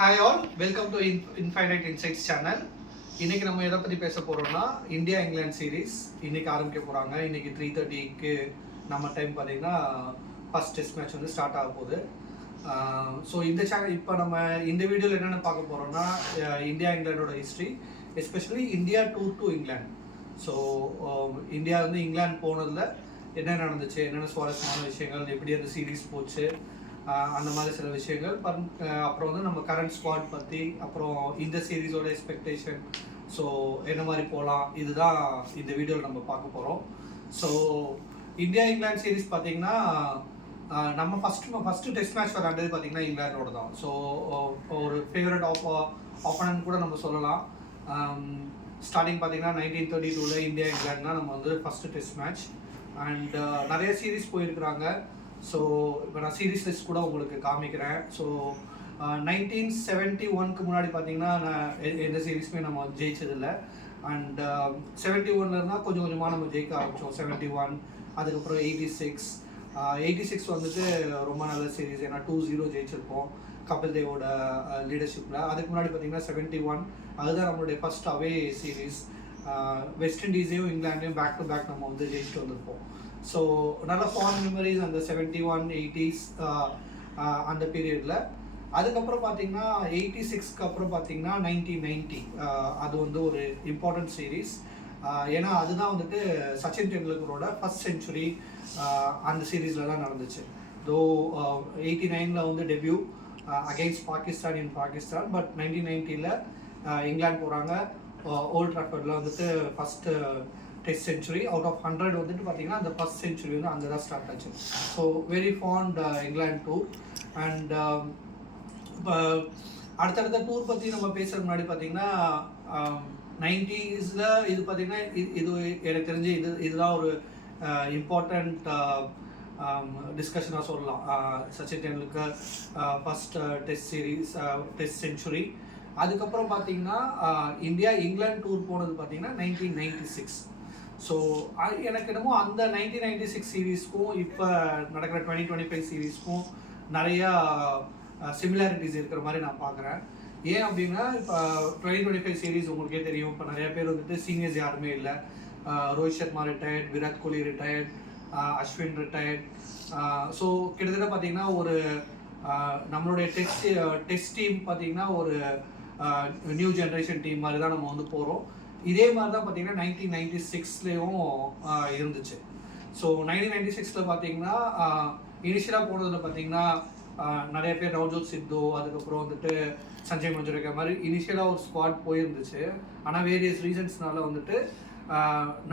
Hi all, welcome to infinite insights channel. இன்றைக்கி நம்ம எதை பற்றி பேச போகிறோம்னா இந்தியா இங்கிலாந்து சீரீஸ் இன்றைக்கி ஆரம்பிக்க போகிறாங்க. இன்றைக்கி 3:30க்கு நம்ம டைம் பார்த்திங்கன்னா ஃபஸ்ட் டெஸ்ட் மேட்ச் வந்து ஸ்டார்ட் ஆக போகுது. ஸோ இந்த சேனல் இப்போ நம்ம இந்த வீடியோவில் என்னென்ன பார்க்க போகிறோம்னா இந்தியா இங்கிலாண்டோட history, especially India tour to England. So India வந்து இங்கிலாந்து போனதில் என்ன நடந்துச்சு, என்னென்ன சுவாரஸ்யமான விஷயங்கள், எப்படி அந்த சீரீஸ் போச்சு, அந்த மாதிரி சில விஷயங்கள். அப்புறம் வந்து நம்ம கரண்ட் ஸ்குவாட் பற்றி, அப்புறம் இந்த சீரீஸோட எக்ஸ்பெக்டேஷன், ஸோ என்ன மாதிரி போகலாம், இதுதான் இந்த வீடியோவில் நம்ம பார்க்க போகிறோம். ஸோ இந்தியா இங்கிலாந்து சீரீஸ் பார்த்தீங்கன்னா நம்ம ஃபஸ்ட்டு டெஸ்ட் மேட்ச் விளையாண்டது பார்த்தீங்கன்னா இங்கிலாண்டோட தான். ஸோ ஒரு ஃபேவரட் ஆப்பனன்ட் கூட நம்ம சொல்லலாம். ஸ்டார்டிங் பார்த்தீங்கன்னா 1932 இந்தியா இங்கிலாந்துனா நம்ம வந்து ஃபஸ்ட்டு டெஸ்ட் மேட்ச். அண்ட் நிறைய சீரீஸ் போயிருக்கிறாங்க. ஸோ இப்போ நான் சீரீஸ் லிஸ்ட் கூட உங்களுக்கு காமிக்கிறேன். ஸோ 1971க்கு முன்னாடி பார்த்தீங்கன்னா நான் எந்த சீரீஸுமே நம்ம ஜெயிச்சதில்லை. அண்ட் 71ல இருந்தால் கொஞ்சம் கொஞ்சமாக நம்ம ஜெயிக்க ஆரம்பித்தோம். 71, அதுக்கப்புறம் 86 வந்துட்டு ரொம்ப நல்ல சீரீஸ், ஏன்னா 2-0 ஜெயிச்சிருப்போம் கபில் தேவோட லீடர்ஷிப்பில். அதுக்கு முன்னாடி பார்த்தீங்கன்னா 71, அதுதான் நம்மளுடைய ஃபர்ஸ்ட் அவே சீரீஸ். வெஸ்ட் இண்டீஸையும் இங்கிலாண்டையும் பேக் டு பேக் நம்ம வந்து ஜெயிச்சுட்டு வந்திருப்போம். ஸோ நல்ல ஃபாண்ட் மெமரிஸ் அந்த 71, 80s அந்த பீரியடில். அதுக்கப்புறம் பார்த்தீங்கன்னா 86க்கு அப்புறம் பார்த்தீங்கன்னா 1990 அது வந்து ஒரு இம்பார்ட்டன்ட் சீரீஸ். ஏன்னா அதுதான் வந்துட்டு சச்சின் டெண்டுல்கரோட ஃபர்ஸ்ட் செஞ்சுரி அந்த சீரீஸில் தான் நடந்துச்சு. தோ 89ல் வந்து debut against Pakistan in Pakistan. But 1990ல் இங்கிலாந்து போகிறாங்க. ஓல்ட் ட்ராஃபர்டில் வந்துட்டு first test century out of 100 வந்துட்டு பார்த்தீங்கன்னா அந்த ஃபர்ஸ்ட் செஞ்சுரி வந்து அங்கே தான் ஸ்டார்ட் ஆச்சு. So very font England tour. And இப்போ அடுத்தடுத்த டூர் பற்றி நம்ம பேசுகிற முன்னாடி பார்த்தீங்கன்னா 90ஸ்ல இது பார்த்தீங்கன்னா இது எனக்கு தெரிஞ்சு இதுதான் ஒரு இம்பார்ட்டண்ட் டிஸ்கஷனாக சொல்லலாம். Sachin Tendulkar first test century. அதுக்கப்புறம் பார்த்தீங்கன்னா இந்தியா இங்கிலாந்து டூர் போனது பார்த்தீங்கன்னா 1996. ஸோ எனக்கு என்னமோ அந்த 1996 சீரீஸ்க்கும் இப்போ நடக்கிற 2025 சீரீஸ்க்கும் நிறையா சிமிலாரிட்டிஸ் இருக்கிற மாதிரி நான் பார்க்குறேன். ஏன் அப்படின்னா இப்போ 2025 சீரீஸ் உங்களுக்கே தெரியும், இப்போ நிறைய பேர் வந்துட்டு சீனியர்ஸ் யாருமே இல்லை. Rohit Sharma retired, Virat Kohli retired, Ashwin retired. So கிட்டத்தட்ட பார்த்தீங்கன்னா ஒரு நம்மளுடைய டெஸ்ட் டீம் பார்த்தீங்கன்னா ஒரு நியூ ஜென்ரேஷன் டீம் மாதிரி தான் நம்ம வந்து போகிறோம். இதே மாதிரி தான் பார்த்தீங்கன்னா 1996லேயும் இருந்துச்சு. ஸோ 1996ல் பார்த்தீங்கன்னா இனிஷியலாக போனதில் பார்த்தீங்கன்னா நிறைய பேர் நவ்ஜோத் சித்து, அதுக்கப்புறம் வந்துட்டு சஞ்சய் மஞ்சுரேக்கர் மாதிரி இனிஷியலாக ஒரு ஸ்குவாட் போயிருந்துச்சு. ஆனால் வேரியஸ் ரீசன்ஸ்னால வந்துட்டு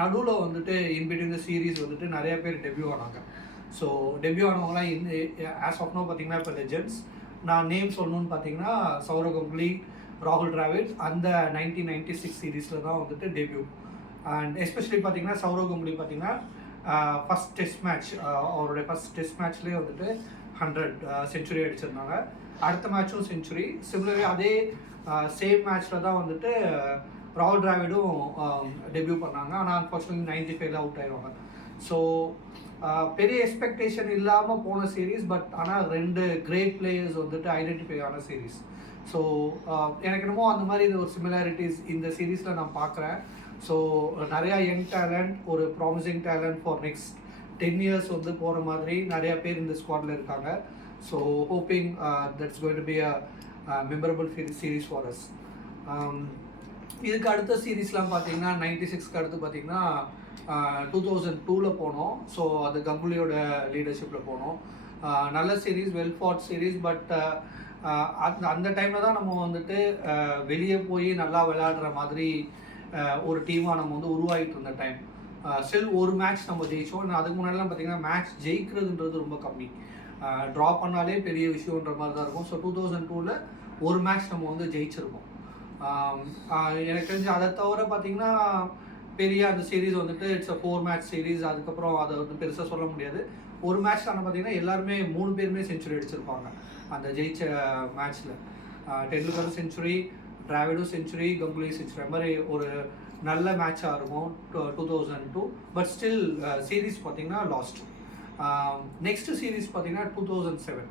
நடுவில் வந்துட்டு இன்பிட்வீன் த சீரீஸ் வந்துட்டு நிறைய பேர் டெபியூ ஆனாங்க. ஸோ டெபியூ ஆனவங்களாம் ஆஸ் ஆஃப் நோ பார்த்தீங்கன்னா இப்போ லெஜெண்ட்ஸ். நான் நேம் சொல்லணும்னு பார்த்தீங்கன்னா சௌரவ் கங்குலி, ராகுல் டிராவிட் அந்த 1996 சீரீஸில் தான் வந்துட்டு டெபியூ. அண்ட் எஸ்பெஷலி பார்த்தீங்கன்னா சௌரவ் கங்குலி பார்த்தீங்கன்னா ஃபஸ்ட் டெஸ்ட் மேட்ச், அவருடைய ஃபஸ்ட் டெஸ்ட் மேட்ச்லேயே வந்துட்டு 100 செஞ்சுரி அடிச்சிருந்தாங்க. அடுத்த மேட்சும் செஞ்சுரி. சிமிலர்லி அதே சேம் மேட்ச்சில் தான் வந்துட்டு ராகுல் டிராவிடும் டெபியூ பண்ணாங்க. ஆனால் அன்ஃபார்ச்சுனேட்லி 95ல் அவுட் ஆயிடுவாங்க. ஸோ பெரிய எக்ஸ்பெக்டேஷன் இல்லாமல் போன சீரீஸ். பட் ஆனால் 2 கிரேட் பிளேயர்ஸ் வந்துட்டு ஐடென்டிஃபை ஆன சீரீஸ். ஸோ எனக்கு என்னமோ அந்த மாதிரி ஒரு சிமிலாரிட்டிஸ் இந்த சீரீஸில் நான் பார்க்குறேன். ஸோ நிறையா யங் டேலண்ட், ஒரு promising talent for next 10 years வந்து போகிற மாதிரி நிறையா பேர் இந்த ஸ்குவாடில் இருக்காங்க. So hoping that's going to be a memorable series for us. இதுக்கு அடுத்த சீரீஸ்லாம் பார்த்தீங்கன்னா 96க்கு அடுத்து பார்த்தீங்கன்னா 2002ல் போனோம். ஸோ அது கங்குலியோட லீடர்ஷிப்பில் போனோம். நல்ல சீரீஸ், வெல் ஃபாட் சீரீஸ். பட் அந்த டைமில் தான் நம்ம வந்துட்டு வெளியே போய் நல்லா விளையாடுற மாதிரி ஒரு டீமாக நம்ம வந்து உருவாகிட்டு இருந்த டைம். ஸ்டில் ஒரு மேட்ச் நம்ம ஜெயிச்சோம். அதுக்கு முன்னாடிலாம் பார்த்தீங்கன்னா மேட்ச் ஜெயிக்கிறதுன்றது ரொம்ப கம்மி, ட்ரா பண்ணாலே பெரிய விஷயன்ற மாதிரி தான் இருக்கும். ஸோ 2002ல் ஒரு மேட்ச் நம்ம வந்து ஜெயிச்சிருக்கோம். எனக்கு தெரிஞ்சு அதை தவிர பார்த்தீங்கன்னா பெரிய அந்த சீரீஸ் வந்துட்டு இட்ஸ் அ 4 மேட்ச் சீரீஸ். அதுக்கப்புறம் அதை வந்து பெருசாக சொல்ல முடியாது. ஒரு மேட்ச் ஆனால் பார்த்தீங்கன்னா எல்லாருமே 3 பேருமே செஞ்சுரி அடிச்சிருப்பாங்க அந்த ஜெயிச்ச மேட்ச்சில். டெண்டுல்கரும் செஞ்சுரி, டிராவிடும் செஞ்சுரி, கங்குலி செஞ்சுரி. அது மாதிரி ஒரு நல்ல மேட்சாக இருக்கும் 2002. பட் ஸ்டில் சீரீஸ் பார்த்தீங்கன்னா லாஸ்ட். நெக்ஸ்ட் சீரீஸ் பார்த்தீங்கன்னா 2007.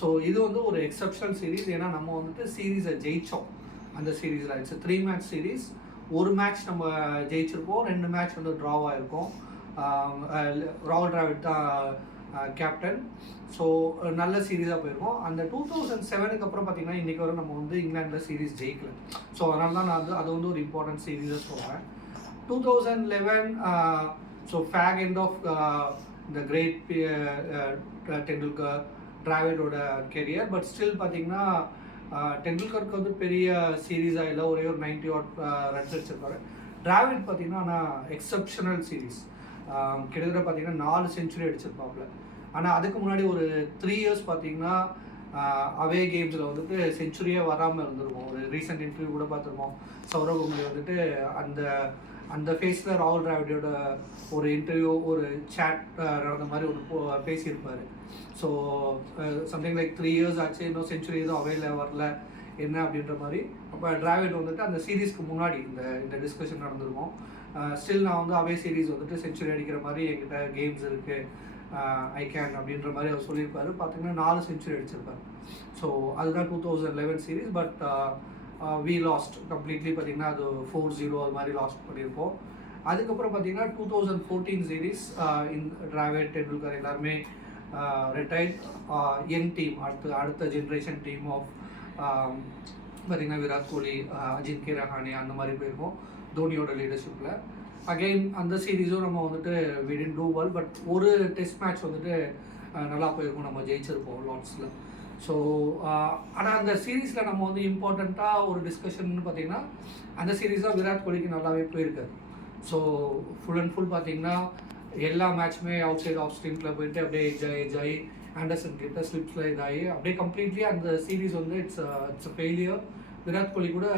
ஸோ இது வந்து ஒரு எக்ஸப்ஷனல் சீரீஸ். ஏன்னா நம்ம வந்துட்டு சீரீஸை ஜெயித்தோம். அந்த சீரீஸில் இட்ஸ் 3 மேட்ச் சீரீஸ். ஒரு மேட்ச் நம்ம ஜெயிச்சிருப்போம், 2 மேட்ச் வந்து ட்ராவ் ஆகிருக்கோம். ராகுல் டிராவிட் தான் கேப்டன். ஸோ நல்ல சீரீஸாக போயிருக்கோம். அந்த 2007க்கு அப்புறம் பார்த்தீங்கன்னா இன்றைக்கி வரை நம்ம வந்து இங்கிலாண்டில் சீரீஸ் ஜெயிக்கல. ஸோ அதனால தான் நான் வந்து அது வந்து ஒரு இம்பார்ட்டன்ட் சீரீஸாக சொல்கிறேன். 2011 so fag end of the great Tendulkar டிராவிடோட கெரியர். பட் ஸ்டில் பார்த்தீங்கன்னா டெண்டுல்கருக்கு வந்து பெரிய சீரீஸாக இல்லை, ஒரே ஒரு 90 odd ரன்ஸ் அடிச்சிருப்பாரு. டிராவிட் பார்த்தீங்கன்னா ஆனால் எக்ஸப்ஷனல் சீரீஸ். கிட்டத்தட்ட பார்த்தீங்கன்னா 4 செஞ்சுரி அடிச்சிருப்பாப்புல. ஆனால் அதுக்கு முன்னாடி ஒரு 3 years பார்த்தீங்கன்னா அவே கேம்ஸில் வந்துட்டு செஞ்சுரியே வராமல் இருந்திருக்கும். ஒரு ரீசெண்ட் இன்டர்வியூ கூட பார்த்துருக்கோம். சௌரவ் குமாரி வந்துட்டு அந்த ஃபேஸில் ராகுல் டிராவிடோட ஒரு இன்டர்வியூ, ஒரு சேட் நடந்த மாதிரி ஒரு பேசியிருப்பார். ஸோ சம்திங் லைக் 3 years ஆச்சு, இன்னும் செஞ்சுரி எதுவும் அவையில் வரல என்ன அப்படின்ற மாதிரி. அப்போ டிராவிட் வந்துட்டு அந்த சீரீஸ்க்கு முன்னாடி இந்த டிஸ்கஷன் நடந்திருக்கும். ஸ்டில் நான் வந்து அவே சீரீஸ் வந்துட்டு செஞ்சுரி அடிக்கிற மாதிரி என்கிட்ட கேம்ஸ் இருக்குது, ஐ கேன் அப்படின்ற மாதிரி அவர் சொல்லியிருப்பார். பார்த்தீங்கன்னா 4 செஞ்சுரி அடிச்சிருப்பார். ஸோ அதுதான் 2011 series. But we lost completely. பார்த்தீங்கன்னா அது 4-0 அது மாதிரி லாஸ்ட் பண்ணியிருப்போம். அதுக்கப்புறம் பார்த்தீங்கன்னா 2014 சீரீஸ் டிராவிட், டெண்டுல்கர் எல்லாருமே ரிட்டையர்ட். யங் டீம், அடுத்த ஜென்ரேஷன் டீம் ஆஃப் பார்த்தீங்கன்னா விராட் கோலி, அஜின்கே ரஹானே அந்த மாதிரி போயிருக்கோம் தோனியோட லீடர்ஷிப்பில். அகெயின் அந்த சீரீஸும் நம்ம வந்துட்டு we didn't do well. But ஒரு டெஸ்ட் மேட்ச் வந்துட்டு நல்லா போயிருக்கும், நம்ம ஜெயிச்சிருப்போம் லார்ட்ஸில். ஸோ ஆனால் அந்த சீரீஸில் நம்ம வந்து இம்பார்ட்டண்ட்டாக ஒரு டிஸ்கஷன் பார்த்தீங்கன்னா அந்த சீரீஸ் தான் விராட் கோலிக்கு நல்லாவே போயிருக்காரு. ஸோ ஃபுல் அண்ட் ஃபுல் பார்த்தீங்கன்னா எல்லா மேட்ச்சுமே அவுட் சைட் ஆஃப் ஸ்ட்ரீமில் போயிட்டு அப்படியே எஜ் ஆகி ஆண்டர்சன் கிட்ட ஸ்லிப்ஸில் இதாகி அப்படியே கம்ப்ளீட்லி அந்த சீரீஸ் வந்து it's a failure. Virat Kohli கூட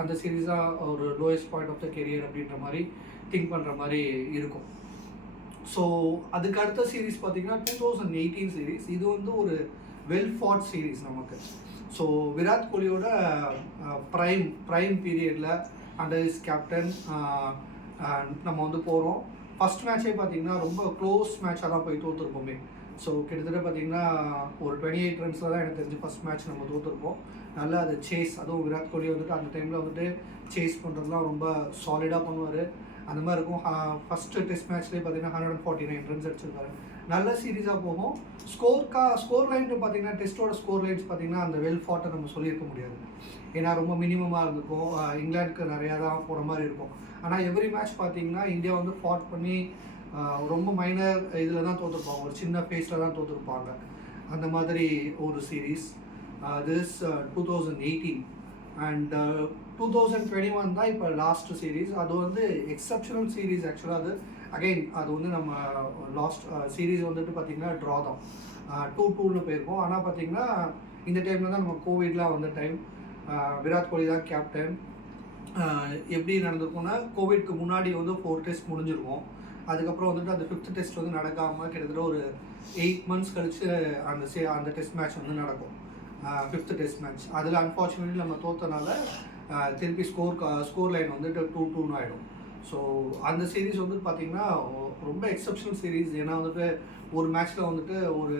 அந்த சீரீஸாக ஒரு lowest point of the career அப்படின்ற மாதிரி திங்க் பண்ணுற மாதிரி இருக்கும். ஸோ அதுக்கு அடுத்த சீரீஸ் பார்த்தீங்கன்னா 2018 சீரீஸ். இது வந்து ஒரு வெல் ஃபாட் சீரீஸ் நமக்கு. ஸோ விராட் கோலியோட ப்ரைம் பீரியடில் அண்டர் இஸ் கேப்டன் நம்ம வந்து போகிறோம். ஃபஸ்ட் மேட்சே பார்த்தீங்கன்னா ரொம்ப க்ளோஸ் மேட்சாக தான் போய் தோற்றுருப்போமே. ஸோ கிட்டத்தட்ட பார்த்தீங்கன்னா ஒரு 28 ரன்ஸில் தான் எனக்கு தெரிஞ்சு ஃபஸ்ட் மேட்ச் நம்ம தோற்றுருப்போம். நல்லா அது சேஸ், அதுவும் விராட் கோலி வந்துட்டு அந்த டைமில் வந்துட்டு சேஸ் பண்ணுறதுலாம் ரொம்ப சாலிடாக பண்ணுவார். அந்த மாதிரி இருக்கும். ஃபஸ்ட்டு டெஸ்ட் மேட்ச்லேயே பார்த்தீங்கன்னா 149 ரன்ஸ் அடிச்சிருக்காரு. நல்ல சீரீஸாக போகும். ஸ்கோர் லைன் பார்த்தீங்கன்னா டெஸ்ட்டோட ஸ்கோர் லைன்ஸ் பார்த்தீங்கன்னா அந்த வெல் ஃபாட்டை நம்ம சொல்லியிருக்க முடியாது. ஏன்னா ரொம்ப மினிமமாக இருந்திருக்கும். இங்கிலாந்துக்கு நிறையா தான் போகிற மாதிரி இருக்கும். ஆனால் எவ்ரி மேட்ச் பார்த்தீங்கன்னா இந்தியா வந்து ஃபாட் பண்ணி ரொம்ப மைனர் இதில் தான் தோற்றுருப்பாங்க, ஒரு சின்ன ஃபேஸில் தான் தோற்றுருப்பாங்க. அந்த மாதிரி ஒரு சீரீஸ். திஸ் 2018 அண்ட் 2021 தான் இப்போ லாஸ்ட் சீரீஸ். அது வந்து எக்ஸப்ஷனல் சீரீஸ் ஆக்சுவலாக. அது அகெயின் அது வந்து நம்ம லாஸ்ட் சீரீஸ் வந்துட்டு பார்த்திங்கன்னா ட்ரா தான் 2-2ன்னு போயிருக்கோம். ஆனால் பார்த்திங்கன்னா இந்த டைமில் தான் நம்ம கோவிட்லாம் வந்த டைம். விராட் கோலி தான் கேப்டன். எப்படி நடந்திருக்கும்னா கோவிட்க்கு முன்னாடி வந்து 4 டெஸ்ட் முடிஞ்சிருக்கும். அதுக்கப்புறம் வந்துட்டு அந்த 5th டெஸ்ட் வந்து நடக்காமல் கிட்டத்தட்ட ஒரு 8 months கழிச்சு அந்த டெஸ்ட் மேட்ச் வந்து நடக்கும், 5th டெஸ்ட் மேட்ச். அதில் அன்ஃபார்ச்சுனேட்லி நம்ம தோற்றனால திருப்பி ஸ்கோர் லைன் வந்துட்டு 2-2ன்னு ஆகிடும். ஸோ அந்த சீரீஸ் வந்து பார்த்திங்கன்னா ரொம்ப எக்ஸப்ஷனல் சீரீஸ். ஏன்னா வந்துட்டு ஒரு மேட்ச்சில் வந்துட்டு ஒரு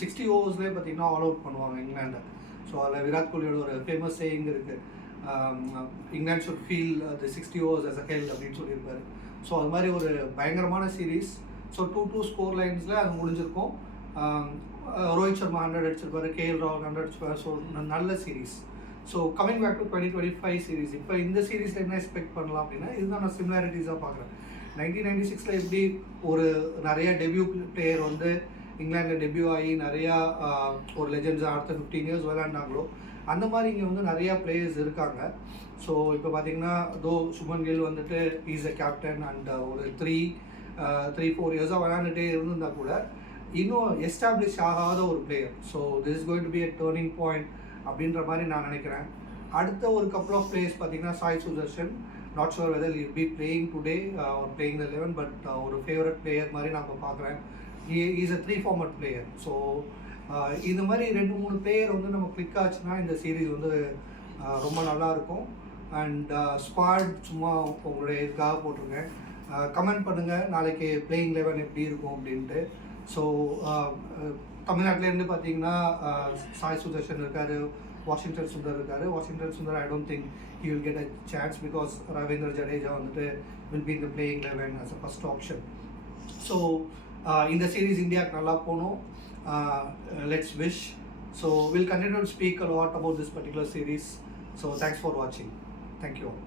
60 ஓவர்ஸ்லேயே பார்த்திங்கன்னா ஆல் அவுட் பண்ணுவாங்க இங்கிலாண்டை. ஸோ அதில் விராட் கோலியோட ஒரு ஃபேமஸ் சேயிங் இருக்குது, England should feel the 60 overs as a hell அப்படின்னு சொல்லியிருப்பாரு. ஸோ அது மாதிரி ஒரு பயங்கரமான சீரீஸ். ஸோ 2-2 ஸ்கோர் லைன்ஸில் அது முடிஞ்சிருக்கும். ரோஹித் சர்மா 100 அடிச்சிருப்பாரு, கேஎல் ராகுல் 100 அடிச்சிருப்பாரு. ஸோ நல்ல series. So coming back to 2025 series. இப்போ இந்த சீரீஸில் என்ன எக்ஸ்பெக்ட் பண்ணலாம் அப்படின்னா இதுதான் நான் சிமிலாரிட்டிஸாக பார்க்குறேன். 1996 எப்படி ஒரு நிறைய டெபியூ பிளேயர் வந்து இங்கிலாண்டில் டெபியூ ஆகி நிறையா ஒரு லெஜெண்ட்ஸாக அடுத்த 15 years விளையாண்டாங்களோ அந்த மாதிரி இங்கே வந்து நிறையா பிளேயர்ஸ் இருக்காங்க. ஸோ இப்போ பார்த்தீங்கன்னா சுமன் கில் வந்துட்டு இஸ் அ கேப்டன் அண்ட் ஒரு 3-4 years விளையாண்டுட்டே இருந்திருந்தால் கூட இன்னும் எஸ்டாப்ளிஷ் ஆகாத ஒரு player. So this is going to be a turning point அப்படின்ற மாதிரி நான் நினைக்கிறேன். அடுத்த ஒரு கப்புள் ஆஃப் பிளேயர்ஸ் பார்த்தீங்கன்னா Sai Sudharsan, not sure whether will be playing today or playing the 11, but ஒரு ஃபேவரட் பிளேயர் மாதிரி நான் இப்போ பார்க்குறேன். Is a 3 format player. So இந்த மாதிரி 2-3 பிளேயர் வந்து நம்ம கிளிக் ஆச்சுன்னா இந்த சீரீஸ் வந்து ரொம்ப நல்லாயிருக்கும். அண்ட் ஸ்குவாட் சும்மா உங்களுடைய இதுக்காக போட்டிருக்கேன். கமெண்ட் பண்ணுங்கள் நாளைக்கு பிளேயிங் 11 எப்படி இருக்கும் அப்படின்ட்டு. ஸோ தமிழ்நாட்டிலேருந்து பார்த்தீங்கன்னா சாய் சுதர்ஷன் இருக்கார், வாஷிங்டன் சுந்தர் இருக்கார். Washington Sundar I don't think he will get a chance because Ravindra Jadeja வந்துட்டு will be in the playing 11 as a first option. So இந்த சீரீஸ் இந்தியாவுக்கு நல்லா போகணும். Let's wish. So we'll continue to speak a lot about this particular series. So thanks for watching. Thank you all.